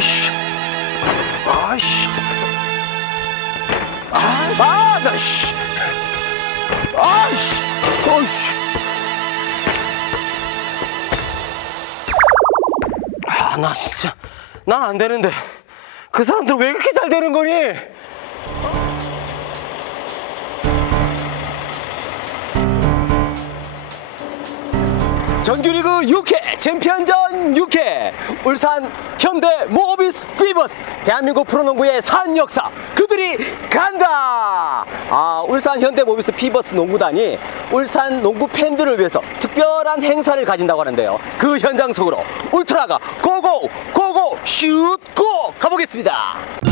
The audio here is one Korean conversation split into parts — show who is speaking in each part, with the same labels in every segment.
Speaker 1: 아이씨. 아이씨. 아이씨. 아, 나, 씨. 아이씨. 어이씨. 아, 나 진짜. 난 안 되는데. 그 사람들 왜 이렇게 잘 되는 거니? 정규리그 6회 챔피언전 6회. 울산 현대 모비스 피버스 대한민국 프로농구의 산 역사. 그들이 간다! 아 울산 현대 모비스 피버스 농구단이 울산 농구 팬들을 위해서 특별한 행사를 가진다고 하는데요. 그 현장 속으로 울트라가 고고 고고 슛고! 가보겠습니다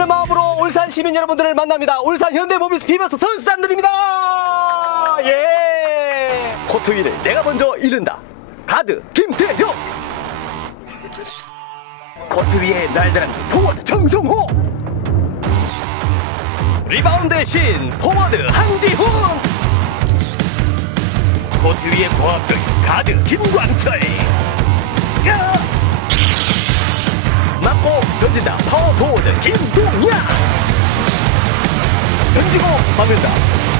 Speaker 1: 떨리는 마음으로 울산 시민 여러분들을 만납니다. 울산 현대모비스 비버스 선수단들입니다. 예. 코트 위를 내가 먼저 이른다. 가드 김태형 코트 위에 날다람쥐 포워드 정성호. 리바운드의 신 포워드 한지훈. 코트 위에 고압적인 가드 김광철 파워포워드 김동야! 던지고 막는다.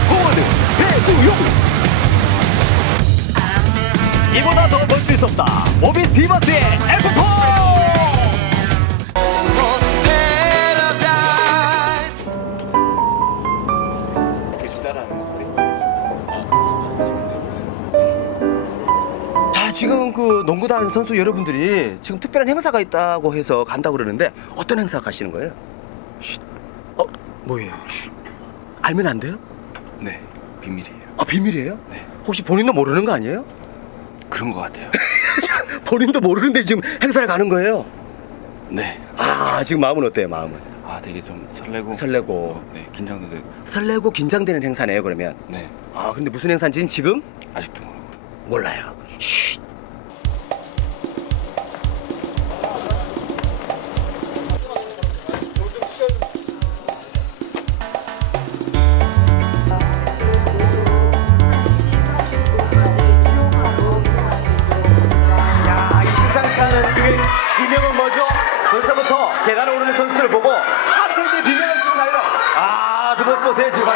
Speaker 1: 포워드 배수용! 이보다 더 멋질 수 없다. 모비스 F4 자 구단 선수 여러분들이 지금 특별한 행사가 있다고 해서 간다고 그러는데 어떤 행사 가시는 거예요? 쉿. 어 뭐예요? 쉿. 알면 안 돼요?
Speaker 2: 네, 비밀이에요.
Speaker 1: 아 비밀이에요?
Speaker 2: 네.
Speaker 1: 혹시 본인도 모르는 거 아니에요?
Speaker 2: 그런 것 같아요.
Speaker 1: 본인도 모르는데 지금 행사를 가는 거예요?
Speaker 2: 네.
Speaker 1: 아 지금 마음은 어때요 마음은?
Speaker 2: 아, 되게 좀 설레고.
Speaker 1: 설레고.
Speaker 2: 어, 네, 긴장도 되고.
Speaker 1: 설레고 긴장되는 행사네요 그러면
Speaker 2: 네,
Speaker 1: 아 근데 무슨 행사인지는 지금
Speaker 2: 아직도 모르고.
Speaker 1: 몰라요 쉿. 그게 비명은 뭐죠? 벌써부터 계단을 오르는 선수들을 보고 학생들이 비명을 지르고 나요. 아, 저 모습 보세요, 지금. 오.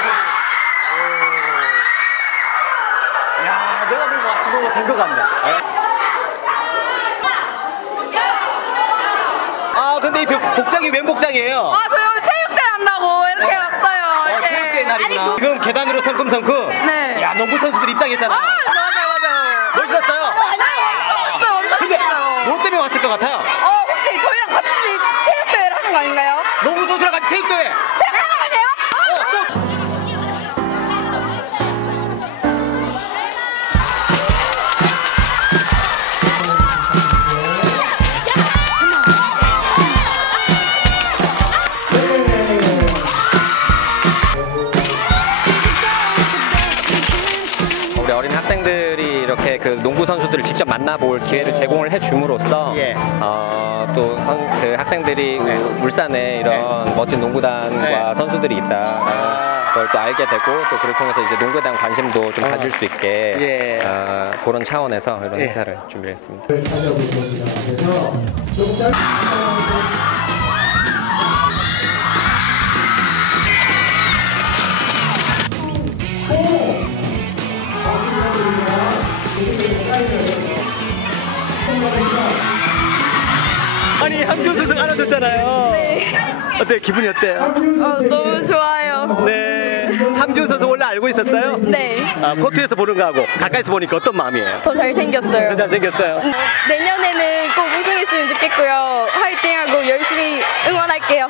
Speaker 1: 야, 내가 뭐 맞추고 된것 같네. 아, 근데 이 복- 복장이 웬 복장이에요?
Speaker 3: 아, 저희 오늘 체육대 한다고 이렇게 왔어요.
Speaker 1: 어,
Speaker 3: 이렇게.
Speaker 1: 체육대회 날이구나.
Speaker 3: 아니, 저-
Speaker 1: 지금 계단으로 성큼성큼.
Speaker 3: 네.
Speaker 1: 야, 농구 선수들 입장했잖아.
Speaker 3: 아, 맞아요, 맞아요.
Speaker 1: 멋있었어요.
Speaker 3: 아니, 멋있어요. 완전
Speaker 1: 근데
Speaker 3: 멋있어요.
Speaker 1: 뭐 때문에 왔을 것 같아요?
Speaker 4: 어린 학생들이 이렇게 그 농구 선수들을 직접 만나볼 기회를 제공을 해줌으로써
Speaker 1: 예.
Speaker 4: 어, 또 선, 그 학생들이 우- 울산에 이런 멋진 농구단과
Speaker 1: 네.
Speaker 4: 선수들이 있다.
Speaker 1: 아.
Speaker 4: 그걸 또 알게 되고 또 그를 통해서 이제 농구에 대한 관심도 좀 가질 수 있게
Speaker 1: 예.
Speaker 4: 어, 그런 차원에서 이런
Speaker 1: 예.
Speaker 4: 행사를 준비했습니다.
Speaker 1: 아니 함지훈 선수가 알아줬잖아요.
Speaker 3: 네.
Speaker 1: 어때 기분이 어때요?
Speaker 3: 어, 너무 좋아요.
Speaker 1: 네. 함지훈 선수 원래 알고 있었어요?
Speaker 3: 네.
Speaker 1: 아, 코트에서 보는 거하고 가까이서 보니까 어떤 마음이에요?
Speaker 3: 더 잘생겼어요.
Speaker 1: 잘생겼어요.
Speaker 3: 내년에는 꼭 우승했으면 좋겠고요. 화이팅하고 열심히 응원할게요.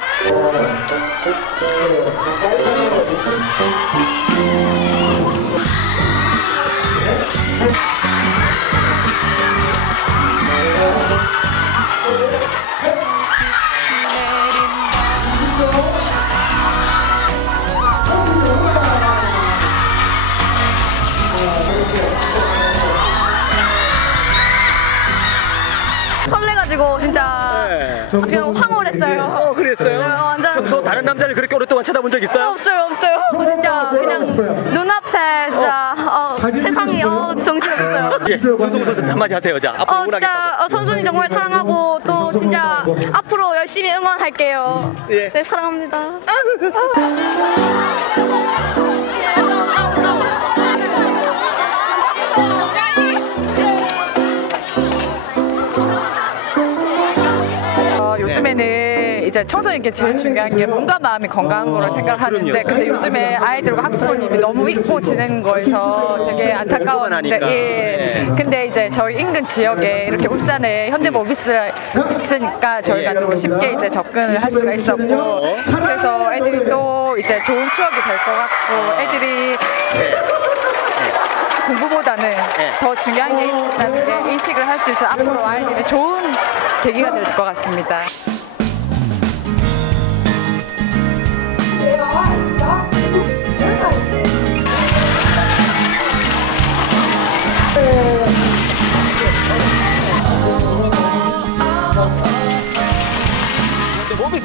Speaker 3: 그냥 황홀했어요.
Speaker 1: 어, 그랬어요?
Speaker 3: 네, 완전
Speaker 1: 평소 다른 남자를 그렇게 오랫동안 쳐다본 적 있어요?
Speaker 3: 없어요, 없어요. 진짜 그냥 눈앞에 진짜 어, 세상이 어, 정신없어요.
Speaker 1: 예, 선수 한마디 하세요. 자, 앞으로
Speaker 3: 어. 진짜 어, 선수님 정말 사랑하고 또 진짜 앞으로 열심히 응원할게요.
Speaker 1: 예.
Speaker 3: 네 사랑합니다.
Speaker 5: 청소년께 제일 중요한 게 몸과 마음이 건강한 거라고 생각하는데
Speaker 1: 그럼요.
Speaker 5: 근데 요즘에 아이들과 학부모님이 너무 잊고 지내는 거에서 되게 안타까웠는데
Speaker 1: 하니까.
Speaker 5: 예. 근데 이제 저희 인근 지역에 이렇게 울산에 현대모비스가 있으니까 저희가 또 쉽게 이제 접근을 할 수가 있었고 그래서 애들이 또 이제 좋은 추억이 될 것 같고 애들이 공부보다는 더 중요한 게 있다는 게 인식을 할 수 있어 앞으로 아이들이 좋은 계기가 될 것 같습니다.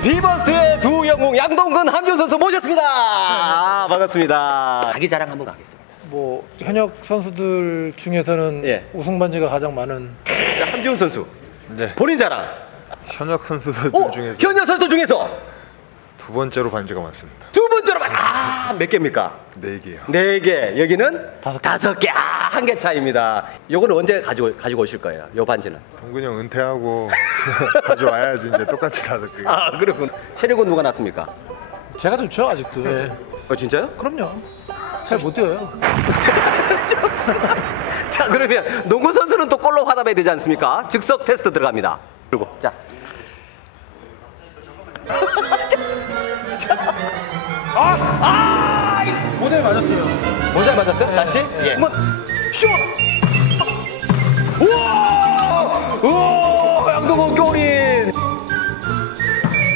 Speaker 1: 비버스의 두 영웅 양동근 함준 선수 모셨습니다. 아, 반갑습니다. 자기 자랑 한번 가겠습니다.
Speaker 6: 뭐 현역 선수들 중에서는
Speaker 1: 예.
Speaker 6: 우승 반지가 가장 많은
Speaker 1: 자, 함준 선수.
Speaker 7: 네.
Speaker 1: 본인 자랑.
Speaker 7: 현역 선수들
Speaker 1: 오,
Speaker 7: 중에서
Speaker 1: 현역 선수 중에서
Speaker 7: 두 번째로 반지가 많습니다.
Speaker 1: 두 번째로 만- 아, 몇 개입니까?
Speaker 7: 네 개요.
Speaker 1: 네 개. 여기는 다섯 개. 다섯 개. 아, 한 개 차입니다. 요거는 언제 가지고 가지고 오실 거예요? 요 반지는.
Speaker 7: 동근이 형 은퇴하고 가져와야지 이제 똑같이 다섯 개.
Speaker 1: 아, 그렇군. 체력은 누가 났습니까?
Speaker 6: 제가 좋죠 아직도 예.
Speaker 1: 어, 진짜요?
Speaker 6: 그럼요 잘 못 뛰어요
Speaker 1: 자, 그러면 농구 선수는 또 골로 화답해야 되지 않습니까? 즉석 테스트 들어갑니다. 그리고 자. 아, 아, 이-
Speaker 6: 모자에 맞았어요
Speaker 1: 모자에 맞았어요? 다시? 예. 한번 슛! 우와! 우와! 양동근 골인!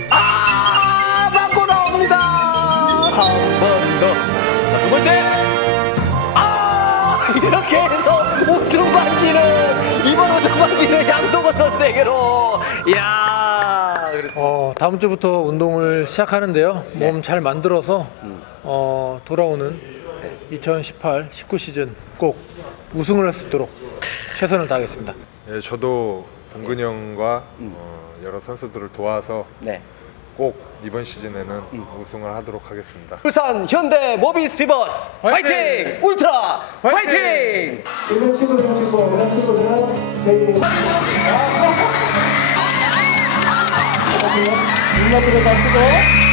Speaker 1: 아! 맞고 나옵니다! 한 번 더. 자, 두 번째. 아! 이렇게 해서 우승 반지는, 이번 우승 반지는 양동근 선수에게로. 이야! 그랬습니다.
Speaker 6: 어, 다음 주부터 운동을 시작하는데요 몸잘 만들어서 어, 돌아오는 2018 19 시즌 꼭 우승을 할 수 있도록 최선을 다하겠습니다.
Speaker 7: 예, 저도 동근이 형과 어, 여러 선수들을 도와서
Speaker 1: 네.
Speaker 7: 꼭 이번 시즌에는 우승을 하도록 하겠습니다.
Speaker 1: 울산 현대 모비스 피버스 화이팅! 울트라 화이팅!
Speaker 8: 있는 친구들 찍고 있는 친구들은 저희 눈높이를 맞추고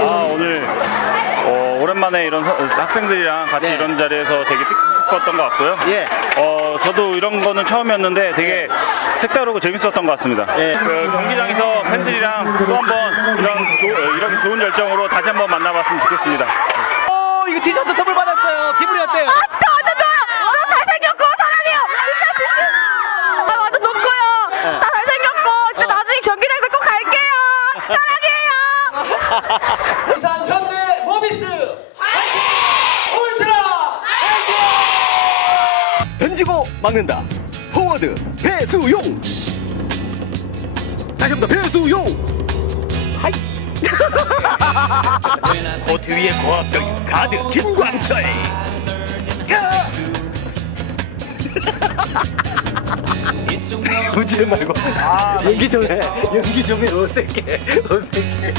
Speaker 9: 아 오늘 어, 오랜만에 이런 서- 학생들이랑 같이
Speaker 1: 네.
Speaker 9: 이런 자리에서 되게 뜻깊었던 것 같고요.
Speaker 1: 예.
Speaker 9: 어 저도 이런 거는 처음이었는데 되게 색다르고 재밌었던 것 같습니다.
Speaker 1: 예.
Speaker 9: 그 경기장에서 팬들이랑 또 한번 이런 조, 어, 이렇게 좋은 열정으로 다시 한번 만나봤으면 좋겠습니다.
Speaker 1: 오 이거 티셔츠 선물 받았어요. 기분이 어때요?
Speaker 3: 좋아요. 너무 잘생겼고 사랑해요. 진짜 주신. 아 완전 좋고요. 다 잘생겼고 진짜 나중에 경기장에서 꼭 갈게요. 사랑해요.
Speaker 1: 울산 현대 모비스 화이팅! 울트라 화이팅! 던지고 막는다. 포워드 배수용. 다시 한번 배수용. 하이. 코트 위에 고압적인 가드 김광철. 야! 웃지 말고 연기 좀 해. 연기 좀 해. 어색해. 어색해.